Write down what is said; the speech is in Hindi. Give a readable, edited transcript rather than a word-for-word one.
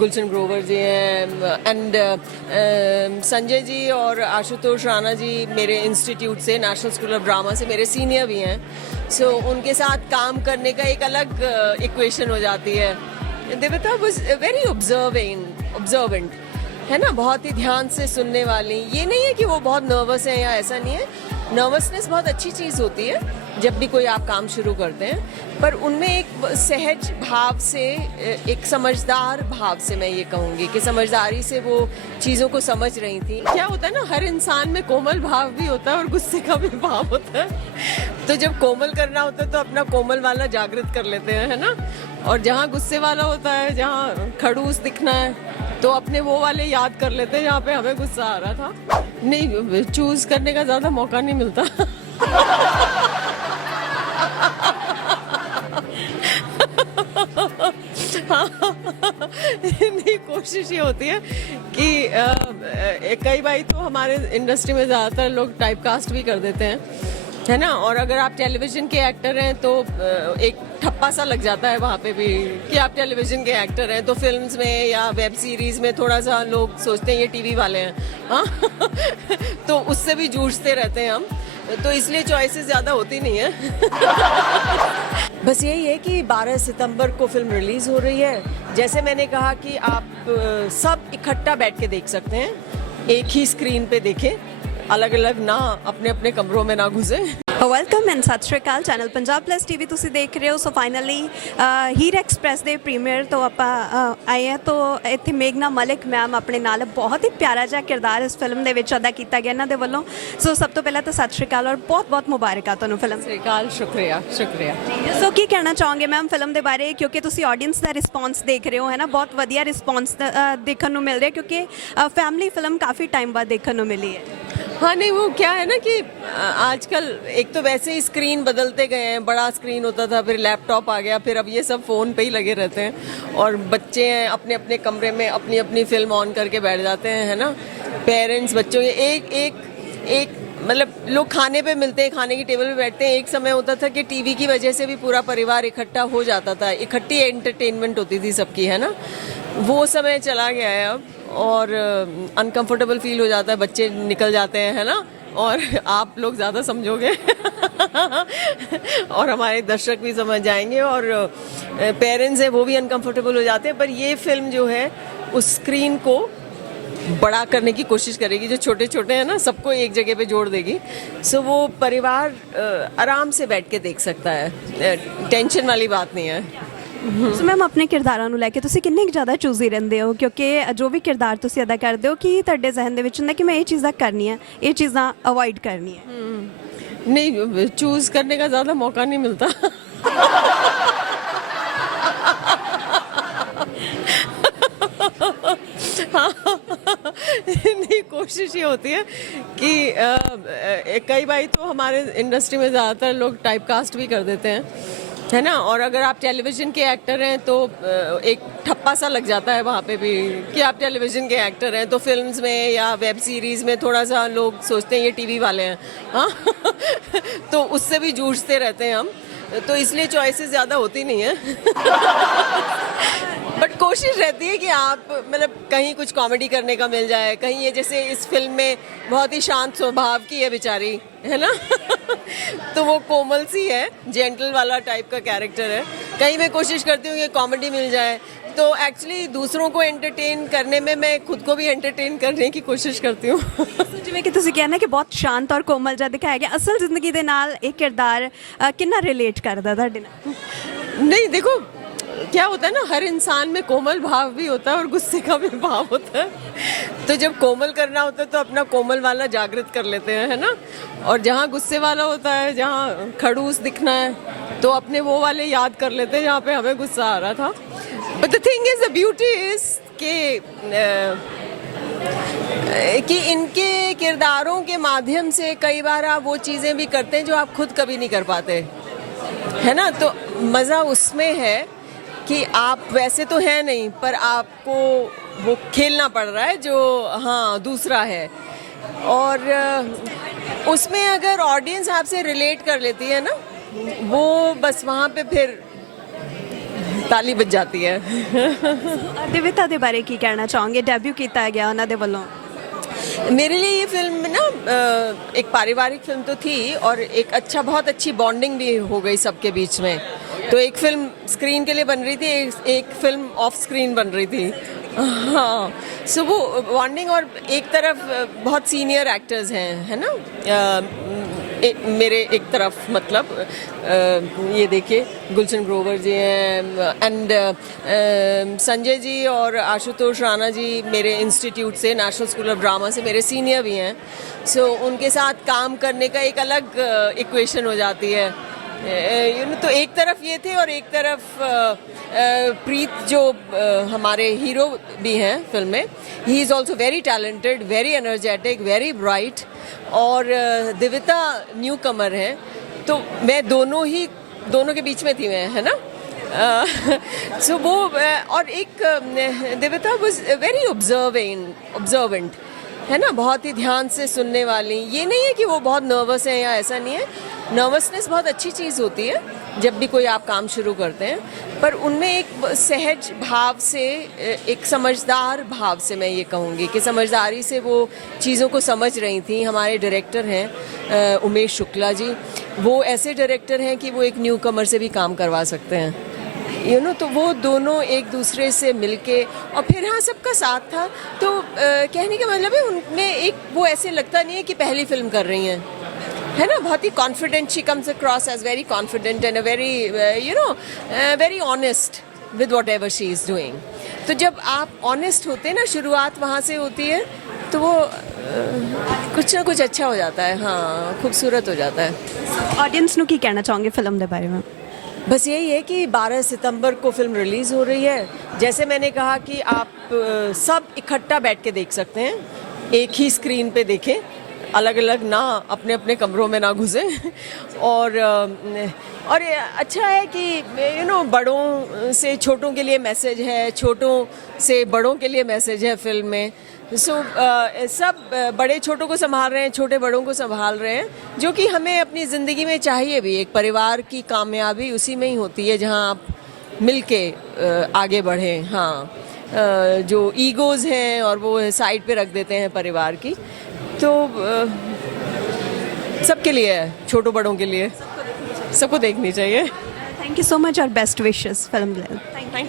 गुलशन ग्रोवर जी हैं एंड संजय जी और आशुतोष राणा जी मेरे इंस्टीट्यूट से, नेशनल स्कूल ऑफ ड्रामा से मेरे सीनियर भी हैं. सो उनके साथ काम करने का एक अलग इक्वेशन हो जाती है. देवता वाज वेरी ऑब्जर्वेंट है ना, बहुत ही ध्यान से सुनने वाली. ये नहीं है कि वो बहुत नर्वस है या ऐसा नहीं है. नर्वसनेस बहुत अच्छी चीज़ होती है जब भी कोई आप काम शुरू करते हैं, पर उनमें एक सहज भाव से, एक समझदार भाव से, मैं ये कहूँगी कि समझदारी से वो चीज़ों को समझ रही थी. क्या होता है ना, हर इंसान में कोमल भाव भी होता है और गुस्से का भी भाव होता है. तो जब कोमल करना होता है तो अपना कोमल वाला जागृत कर लेते हैं, है ना. और जहाँ गुस्से वाला होता है, जहाँ खड़ूस दिखना है, तो अपने वो वाले याद कर लेते हैं जहाँ पे हमें गुस्सा आ रहा था. नहीं, चूज करने का ज़्यादा मौका नहीं मिलता. नहीं, कोशिश ये होती है कि कई बार तो हमारे इंडस्ट्री में ज़्यादातर लोग टाइपकास्ट भी कर देते हैं, है ना. और अगर आप टेलीविज़न के एक्टर हैं तो एक ठप्पा सा लग जाता है वहाँ पे भी कि आप टेलीविज़न के एक्टर हैं. तो फिल्म्स में या वेब सीरीज़ में थोड़ा सा लोग सोचते हैं ये टीवी वाले हैं, हाँ. तो उससे भी जूझते रहते हैं हम. तो इसलिए चॉइसेस ज़्यादा होती नहीं है. बस यही है कि 12 सितंबर को फिल्म रिलीज़ हो रही है. जैसे मैंने कहा कि आप सब इकट्ठा बैठ के देख सकते हैं, एक ही स्क्रीन पे देखें, अलग अलग ना, अपने अपने कमरों में ना घुसे. ਵੈਲਕਮ ਐਂਡ ਸਤਿ ਸ਼੍ਰੀ ਅਕਾਲ. ਚੈਨਲ ਪੰਜਾਬ ਪਲੱਸ ਟੀਵੀ ਤੁਸੀਂ ਦੇਖ ਰਹੇ ਹੋ. ਸੋ ਫਾਈਨਲੀ ਹੀਰ ਐਕਸਪ੍ਰੈਸ ਦੇ ਪ੍ਰੀਮੀਅਰ ਤੋਂ ਆਪਾਂ ਆਏ ਹਾਂ. ਤੋਂ ਇੱਥੇ ਮੇਘਨਾ ਮਲਿਕ ਮੈਮ ਆਪਣੇ ਨਾਲ, ਬਹੁਤ ਹੀ ਪਿਆਰਾ ਜਿਹਾ ਕਿਰਦਾਰ ਇਸ ਫਿਲਮ ਦੇ ਵਿੱਚ ਅਦਾ ਕੀਤਾ ਗਿਆ ਇਹਨਾਂ ਦੇ ਵੱਲੋਂ. ਸੋ ਸਭ ਤੋਂ ਪਹਿਲਾਂ ਤਾਂ ਸਤਿ ਸ਼੍ਰੀ ਅਕਾਲ ਔਰ ਬਹੁਤ ਬਹੁਤ ਮੁਬਾਰਕਾਂ ਤੁਹਾਨੂੰ ਫਿਲਮ. ਸਤਿ ਸ਼੍ਰੀ ਅਕਾਲ, ਸ਼ੁਕਰੀਆ. ਸੋ ਕੀ ਕਹਿਣਾ ਚਾਹੋਗੇ ਮੈਮ ਫਿਲਮ ਦੇ ਬਾਰੇ, ਕਿਉਂਕਿ ਤੁਸੀਂ ਆਡੀਅנס ਦਾ ਰਿਸਪੌਂਸ ਦੇਖ ਰਹੇ ਹੋ, ਹੈ ਨਾ. ਬਹੁਤ ਵਧੀਆ ਰਿਸਪੌਂਸ ਦੇਖਣ ਨੂੰ ਮਿਲ ਰਿਹਾ, ਕਿਉਂਕਿ फैमिली फिल्म काफ़ी टाइम बाद देखने को मिली है. हाँ, नहीं, वो क्या है ना कि आजकल एक तो वैसे ही स्क्रीन बदलते गए हैं. बड़ा स्क्रीन होता था, फिर लैपटॉप आ गया, फिर अब ये सब फ़ोन पे ही लगे रहते हैं. और बच्चे हैं अपने अपने कमरे में अपनी अपनी फिल्म ऑन करके बैठ जाते हैं, है ना. पेरेंट्स बच्चों के एक मतलब लोग खाने पे मिलते हैं, खाने की टेबल पे बैठते हैं. एक समय होता था कि टीवी की वजह से भी पूरा परिवार इकट्ठा हो जाता था, इकट्ठी एंटरटेनमेंट होती थी सबकी, है ना. वो समय चला गया है अब, और अनकंफर्टेबल फील हो जाता है. बच्चे निकल जाते हैं, है ना. और आप लोग ज़्यादा समझोगे और हमारे दर्शक भी समझ जाएंगे, और पेरेंट्स हैं वो भी अनकंफर्टेबल हो जाते हैं. पर ये फिल्म जो है उस स्क्रीन को बड़ा करने की कोशिश करेगी. जो छोटे छोटे हैं ना, सबको एक जगह पे जोड़ देगी. सो वो परिवार आराम से बैठ के देख सकता है, टेंशन वाली बात नहीं है. ਸੋ ਮੈਮ ਆਪਣੇ ਕਿਰਦਾਰਾਂ ਨੂੰ ਲੈ ਕੇ ਤੁਸੀਂ ਕਿੰਨੇ ਕੁ ਜ਼ਿਆਦਾ ਚੂਜ਼ੀ ਰਹਿੰਦੇ ਹੋ, ਕਿਉਂਕਿ ਜੋ ਵੀ ਕਿਰਦਾਰ ਤੁਸੀਂ ਅਦਾ ਕਰਦੇ ਹੋ, ਕੀ ਤੁਹਾਡੇ ਜ਼ਿਹਨ ਦੇ ਵਿੱਚ ਹੁੰਦਾ ਕਿ ਮੈਂ ਇਹ ਚੀਜ਼ਾਂ ਕਰਨੀਆਂ, ਇਹ ਚੀਜ਼ਾਂ ਅਵੋਇਡ ਕਰਨੀਆਂ? नहीं, चूज करने का ज़्यादा मौका नहीं मिलता. नहीं, कोशिश ये होती है कि कई बार तो हमारे इंडस्ट्री में ज़्यादातर लोग टाइपकास्ट भी कर देते हैं, है ना. और अगर आप टेलीविज़न के एक्टर हैं तो एक ठप्पा सा लग जाता है वहाँ पे भी कि आप टेलीविज़न के एक्टर हैं. तो फिल्म्स में या वेब सीरीज़ में थोड़ा सा लोग सोचते हैं ये टीवी वाले हैं, हाँ. तो उससे भी जूझते रहते हैं हम. तो इसलिए चॉइसेस ज़्यादा होती नहीं है. बट कोशिश रहती है कि आप मतलब कहीं कुछ कॉमेडी करने का मिल जाए, कहीं ये जैसे इस फिल्म में बहुत ही शांत स्वभाव की है बेचारी, है ना. तो वो कोमल सी है, जेंटल वाला टाइप का कैरेक्टर है. कहीं मैं कोशिश करती हूँ कि कॉमेडी मिल जाए. तो एक्चुअली दूसरों को एंटरटेन करने में मैं खुद को भी एंटरटेन करने की कोशिश करती हूँ. ਜਿਵੇਂ ਕਿ ਤੁਸੀਂ ਕਹਿੰਦੇ ਕਿ ਬਹੁਤ ਸ਼ਾਂਤ ਔਰ ਕੋਮਲ ਜਿਹਾ ਦਿਖਾਇਆ ਗਿਆ, ਅਸਲ ਜ਼ਿੰਦਗੀ ਦੇ ਨਾਲ ਇਹ ਕਿਰਦਾਰ ਕਿੰਨਾ ਰਿਲੇਟ ਕਰਦਾ ਤੁਹਾਡੇ ਨਾਲ? नहीं, देखो क्या होता है ना, हर इंसान में कोमल भाव भी होता है और गुस्से का भी भाव होता है. तो जब कोमल करना होता है तो अपना कोमल वाला जागृत कर लेते हैं, है ना. और जहाँ गुस्से वाला होता है, जहाँ खड़ूस दिखना है, तो अपने वो वाले याद कर लेते हैं जहाँ पे हमें गुस्सा आ रहा था. But the thing is, the beauty is कि इनके किरदारों के माध्यम से कई बार आप वो चीज़ें भी करते हैं जो आप खुद कभी नहीं कर पाते, है ना. तो मज़ा उसमें है कि आप वैसे तो है नहीं, पर आपको वो खेलना पड़ रहा है जो, हाँ, दूसरा है. और उसमें अगर ऑडियंस आपसे रिलेट कर लेती है ना, वो बस वहाँ पे फिर ताली बज जाती है। ਦਿਵਿਤਾ ਦੇ ਬਾਰੇ ਕੀ ਕਹਿਣਾ ਚਾਹੋਗੇ? ਡੈਬਿਊ ਕੀਤਾ ਗਿਆ ਉਹਨਾਂ ਦੇ ਵੱਲੋਂ। मेरे लिए ये फिल्म ना एक पारिवारिक फिल्म तो थी और एक बहुत अच्छी बॉन्डिंग भी हो गई सबके बीच में। तो एक फिल्म स्क्रीन के लिए बन रही थी, एक फिल्म ऑफ स्क्रीन बन रही थी। हाँ, सो वो बॉन्डिंग, और एक तरफ बहुत सीनियर एक्टर्स हैं, है ना, मेरे एक तरफ मतलब ये देखिए गुलशन ग्रोवर जी हैं, एंड संजय जी और आशुतोष राणा जी मेरे इंस्टीट्यूट से, नेशनल स्कूल ऑफ ड्रामा से मेरे सीनियर भी हैं। सो उनके साथ काम करने का एक अलग इक्वेशन हो जाती है। तो एक तरफ ये थे और एक तरफ प्रीत जो हमारे हीरो भी हैं फिल्म में, he is also very talented, very energetic, very bright, और दिविता न्यू कमर है। तो मैं दोनों के बीच में थी मैं, है ना। सो वो और एक दिविता वाज वेरी ऑब्जर्वेंट, है ना, बहुत ही ध्यान से सुनने वाली। ये नहीं है कि वो बहुत नर्वस है या ऐसा नहीं है, नर्वसनेस बहुत अच्छी चीज़ होती है जब भी कोई आप काम शुरू करते हैं, पर उनमें एक सहज भाव से, एक समझदार भाव से, मैं ये कहूँगी कि समझदारी से वो चीज़ों को समझ रही थी। हमारे डायरेक्टर हैं उमेश शुक्ला जी, वो ऐसे डायरेक्टर हैं कि वो एक न्यू कमर से भी काम करवा सकते हैं, तो वो दोनों एक दूसरे से मिलके, और फिर हाँ सबका साथ था। तो कहने का मतलब है उनमें एक वो ऐसे लगता नहीं है कि पहली फिल्म कर रही हैं, है ना, बहुत ही confident, she comes across as very confident and very very honest with whatever she is doing. तो जब आप ऑनेस्ट होते हैं ना, शुरुआत वहाँ से होती है, तो वो कुछ ना कुछ अच्छा हो जाता है, हाँ, खूबसूरत हो जाता है। ऑडियंस ਨੂੰ ਕੀ ਕਹਿਣਾ ਚਾਹੋਗੇ ਫਿਲਮ ਦੇ ਬਾਰੇ में? बस यही है कि 12 सितंबर को फिल्म रिलीज़ हो रही है। जैसे मैंने कहा कि आप सब इकट्ठा बैठ के देख सकते हैं, एक ही स्क्रीन पे देखें, अलग अलग ना, अपने अपने कमरों में ना घुसें। और अच्छा है कि बड़ों से छोटों के लिए मैसेज है, छोटों से बड़ों के लिए मैसेज है फिल्म में। सब बड़े छोटों को संभाल रहे हैं, छोटे बड़ों को संभाल रहे हैं, जो कि हमें अपनी ज़िंदगी में चाहिए भी। एक परिवार की कामयाबी उसी में ही होती है जहाँ आप मिल के आगे बढ़ें। हाँ, जो ईगोज़ हैं और वो साइड पे रख देते हैं परिवार की, तो सबके लिए है, छोटों बड़ों के लिए सबको देखनी चाहिए। थैंक यू सो मच और best wishes film. Thank you.